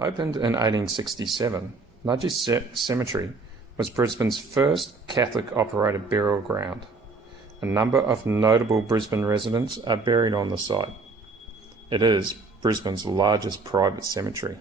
Opened in 1867, Nudgee Cemetery was Brisbane's first Catholic-operated burial ground. A number of notable Brisbane residents are buried on the site. It is Brisbane's largest private cemetery.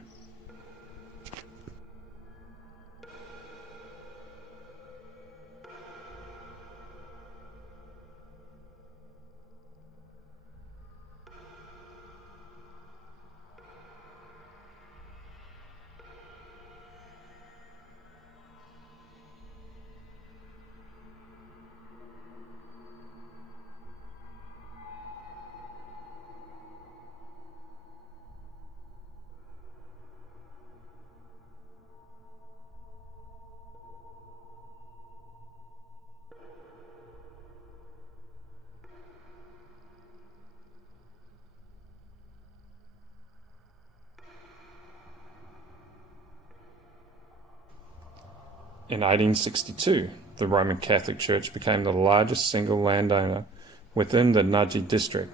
In 1862, the Roman Catholic Church became the largest single landowner within the Nudgee district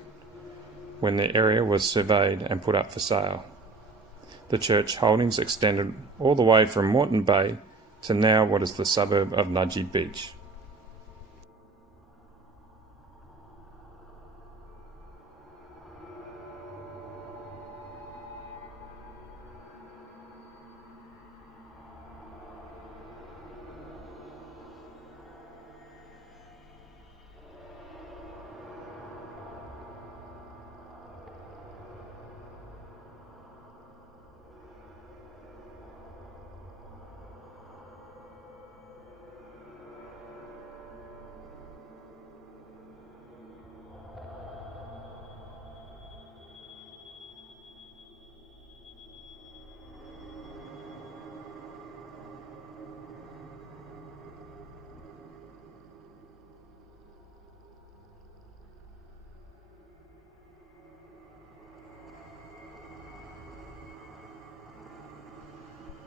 when the area was surveyed and put up for sale. The church holdings extended all the way from Moreton Bay to now what is the suburb of Nudgee Beach.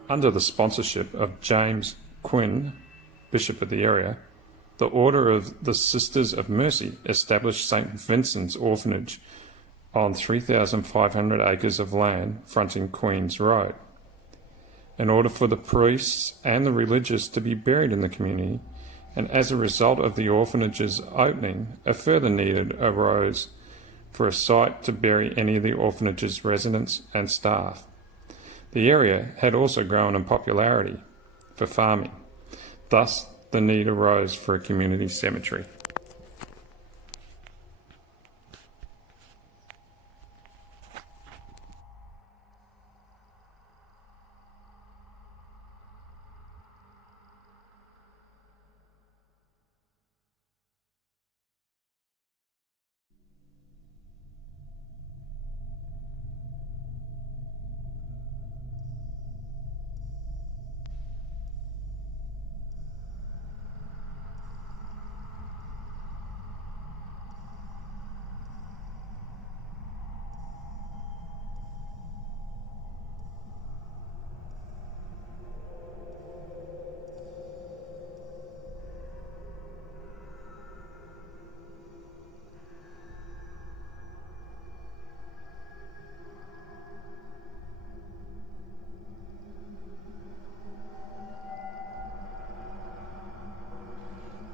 Under the sponsorship of James Quinn, Bishop of the area, the Order of the Sisters of Mercy established St. Vincent's Orphanage on 3,500 acres of land fronting Queen's Road. In order for the priests and the religious to be buried in the community, and as a result of the orphanage's opening, a further need arose for a site to bury any of the orphanage's residents and staff. The area had also grown in popularity for farming. Thus, the need arose for a community cemetery.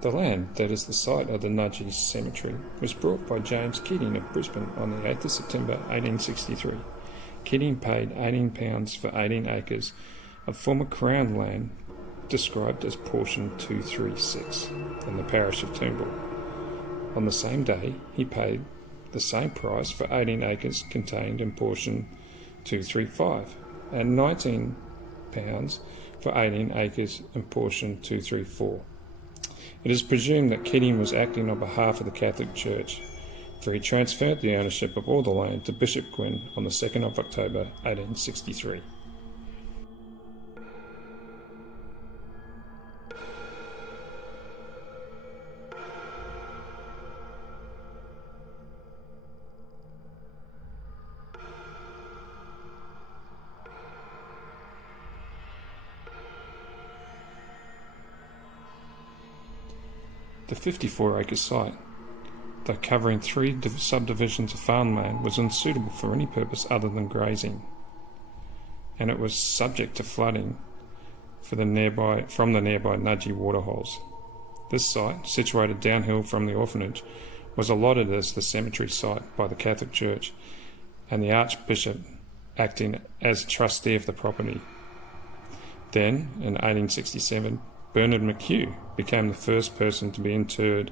The land that is the site of the Nudgee Cemetery was bought by James Keating of Brisbane on the 8th of September 1863. Keating paid £18 for 18 acres of former Crown land described as Portion 236 in the parish of Toombul. On the same day, he paid the same price for 18 acres contained in Portion 235 and £19 for 18 acres in Portion 234. It is presumed that Keating was acting on behalf of the Catholic Church, for he transferred the ownership of all the land to Bishop Quinn on the 2nd of October 1863. The 54-acre site, though covering 3 subdivisions of farmland, was unsuitable for any purpose other than grazing. and it was subject to flooding from the nearby Nudgee waterholes. This site, situated downhill from the orphanage, was allotted as the cemetery site by the Catholic Church, and the Archbishop acting as trustee of the property. Then, in 1867, Bernard McHugh became the first person to be interred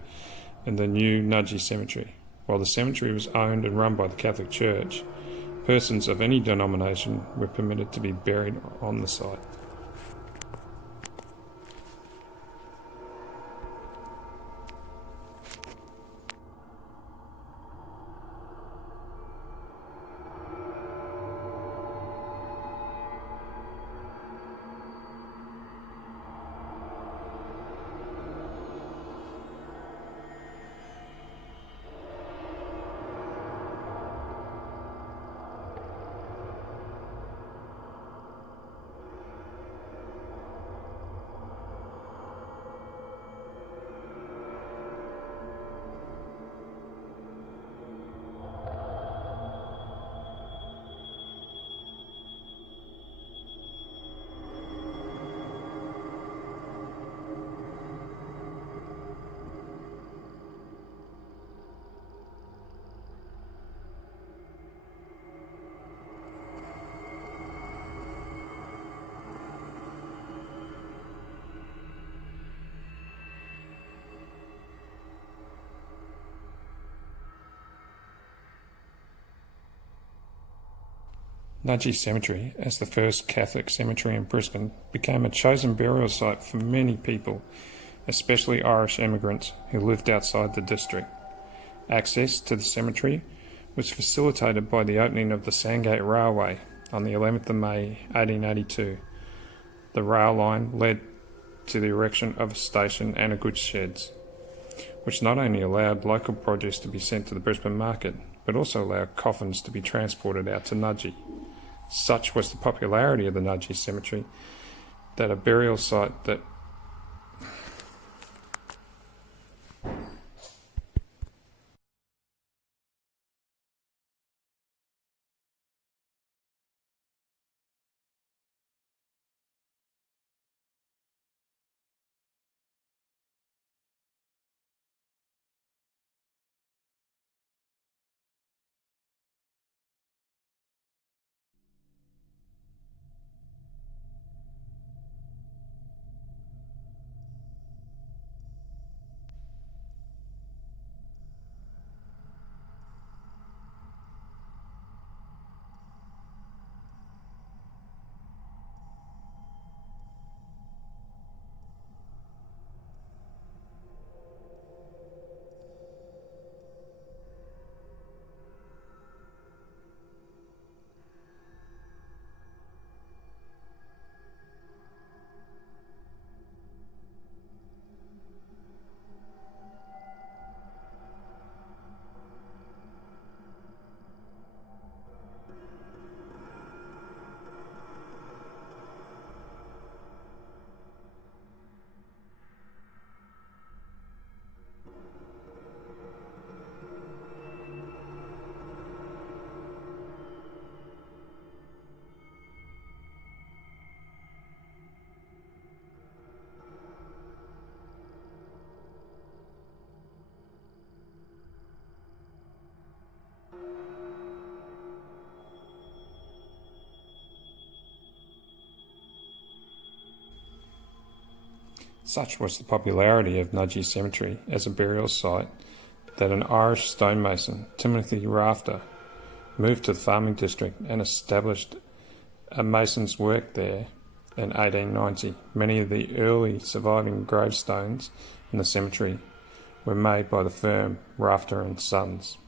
in the new Nudgee Cemetery. While the cemetery was owned and run by the Catholic Church, persons of any denomination were permitted to be buried on the site. Nudgee Cemetery, as the first Catholic cemetery in Brisbane, became a chosen burial site for many people, especially Irish immigrants who lived outside the district. Access to the cemetery was facilitated by the opening of the Sandgate Railway on the 11th of May 1882. The rail line led to the erection of a station and a goods sheds, which not only allowed local produce to be sent to the Brisbane market, but also allowed coffins to be transported out to Nudgee. Such was the popularity of the Nudgee Cemetery that a burial site that Such was the popularity of Nudgee Cemetery as a burial site that an Irish stonemason, Timothy Rafter, moved to the farming district and established a mason's work there in 1890. Many of the early surviving gravestones in the cemetery were made by the firm Rafter and Sons.